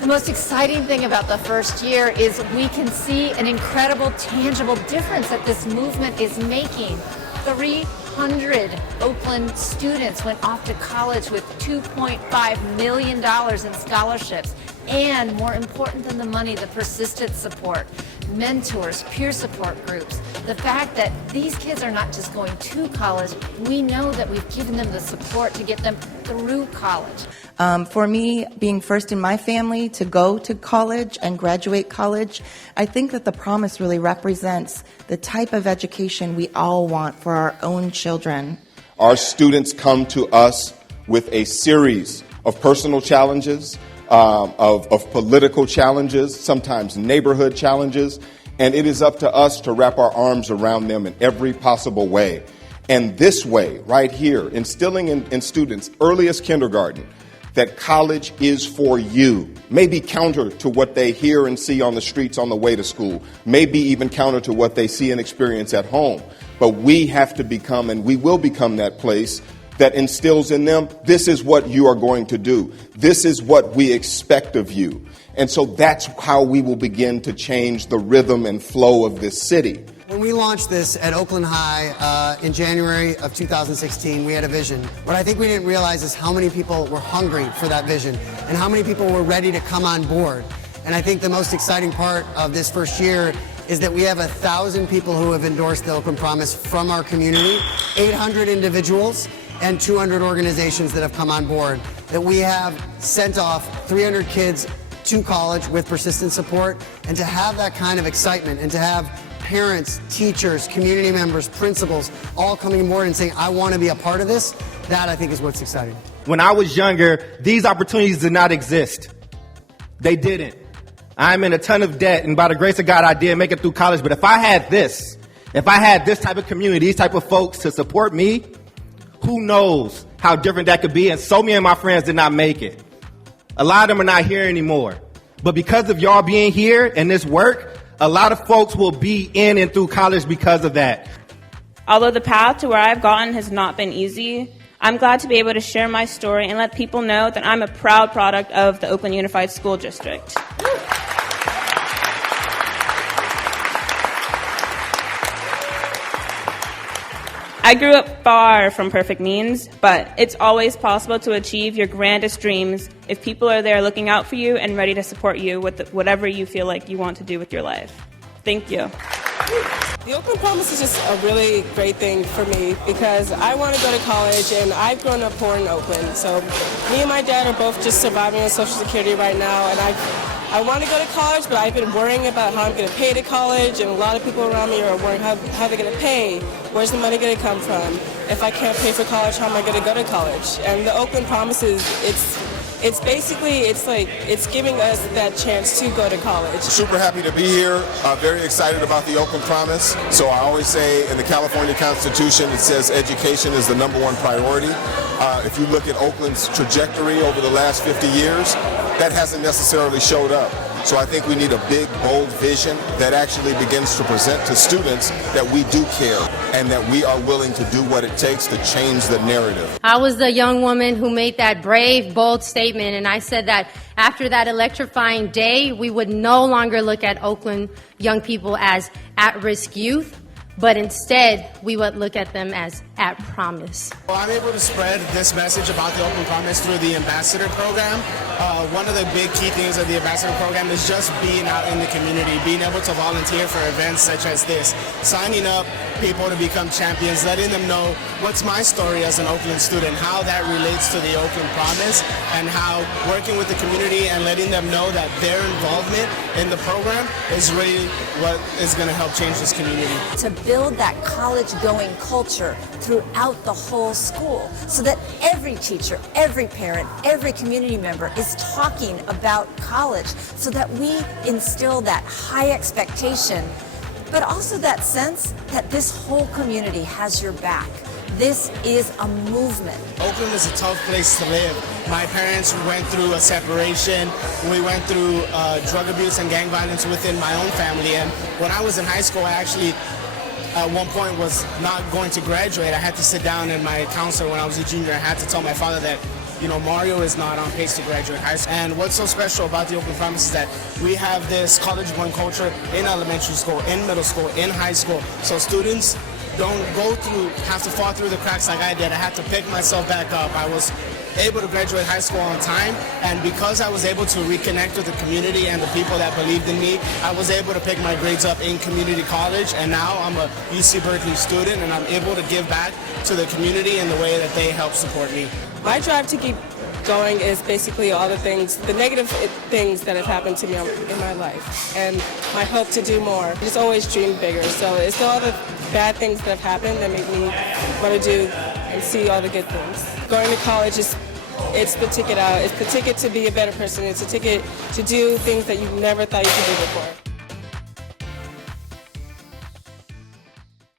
The most exciting thing about the first year is we can see an incredible, tangible difference that this movement is making. 300 Oakland students went off to college with $2.5 million in scholarships. And more important than the money, the persistent support, mentors, peer support groups. The fact that these kids are not just going to college, we know that we've given them the support to get them through college. For me, being first in my family to go to college and graduate college, I think that the promise really represents the type of education we all want for our own children. Our students come to us with a series of personal challenges, of political challenges, sometimes neighborhood challenges, and it is up to us to wrap our arms around them in every possible way. And this way, right here, instilling in students, early as kindergarten, that college is for you, maybe counter to what they hear and see on the streets on the way to school, maybe even counter to what they see and experience at home. But we have to become, and we will become, that place that instills in them, this is what you are going to do. This is what we expect of you. And so that's how we will begin to change the rhythm and flow of this city. When we launched this at Oakland High in January of 2016, we had a vision. What I think we didn't realize is how many people were hungry for that vision and how many people were ready to come on board. And I think the most exciting part of this first year is that we have 1,000 people who have endorsed the Oakland Promise from our community, 800 individuals, and 200 organizations that have come on board, that we have sent off 300 kids to college with persistent support. And to have that kind of excitement and to have parents, teachers, community members, principals, all coming aboard and saying, I want to be a part of this, that I think is what's exciting. When I was younger, these opportunities did not exist. They didn't. I'm in a ton of debt, and by the grace of God, I did make it through college. But if I had this type of community, these type of folks to support me, who knows how different that could be? And so many of my friends did not make it. A lot of them are not here anymore. But because of y'all being here and this work, a lot of folks will be in and through college because of that. Although the path to where I've gotten has not been easy, I'm glad to be able to share my story and let people know that I'm a proud product of the Oakland Unified School District. I grew up far from perfect means, but it's always possible to achieve your grandest dreams if people are there looking out for you and ready to support you with whatever you feel like you want to do with your life. Thank you. The Oakland Promise is just a really great thing for me because I want to go to college and I've grown up poor in Oakland. So me and my dad are both just surviving on Social Security right now, and I want to go to college, but I've been worrying about how I'm going to pay to college, and a lot of people around me are worrying how they're going to pay. Where's the money going to come from? If I can't pay for college, how am I going to go to college? And the Oakland Promise is, it's basically, it's giving us that chance to go to college. Super happy to be here. Very excited about the Oakland Promise. So I always say in the California Constitution, it says education is the #1 priority. If you look at Oakland's trajectory over the last 50 years, that hasn't necessarily showed up. So I think we need a big, bold vision that actually begins to present to students that we do care and that we are willing to do what it takes to change the narrative. I was the young woman who made that brave, bold statement, and I said that after that electrifying day, we would no longer look at Oakland young people as at-risk youth, but instead we would look at them as at promise. Well, I'm able to spread this message about the Oakland Promise through the Ambassador Program. One of the big key things of the Ambassador Program is just being out in the community, being able to volunteer for events such as this, signing up people to become champions, letting them know what's my story as an Oakland student, how that relates to the Oakland Promise, and how working with the community and letting them know that their involvement in the program is really what is going to help change this community. To build that college-going culture throughout the whole school so that every teacher, every parent, every community member is talking about college so that we instill that high expectation, but also that sense that this whole community has your back. This is a movement. Oakland is a tough place to live. My parents went through a separation. We went through drug abuse and gang violence within my own family. And when I was in high school, I actually at one point was not going to graduate. I had to sit down, and my counselor, when I was a junior, I had to tell my father that Mario is not on pace to graduate high school. And what's so special about the Oakland Promise is that we have this college-born culture in elementary school, in middle school, in high school. So students don't have to fall through the cracks like I did. I had to pick myself back up. I was able to graduate high school on time, and because I was able to reconnect with the community and the people that believed in me, I was able to pick my grades up in community college, and now I'm a UC Berkeley student, and I'm able to give back to the community in the way that they help support me. My drive to keep going is basically all the negative things that have happened to me in my life, and my hope to do more. Just always dream bigger. So it's all the bad things that have happened that make me want to do and see all the good things. Going to college it's the ticket out. It's the ticket to be a better person. It's a ticket to do things that you never thought you could do before.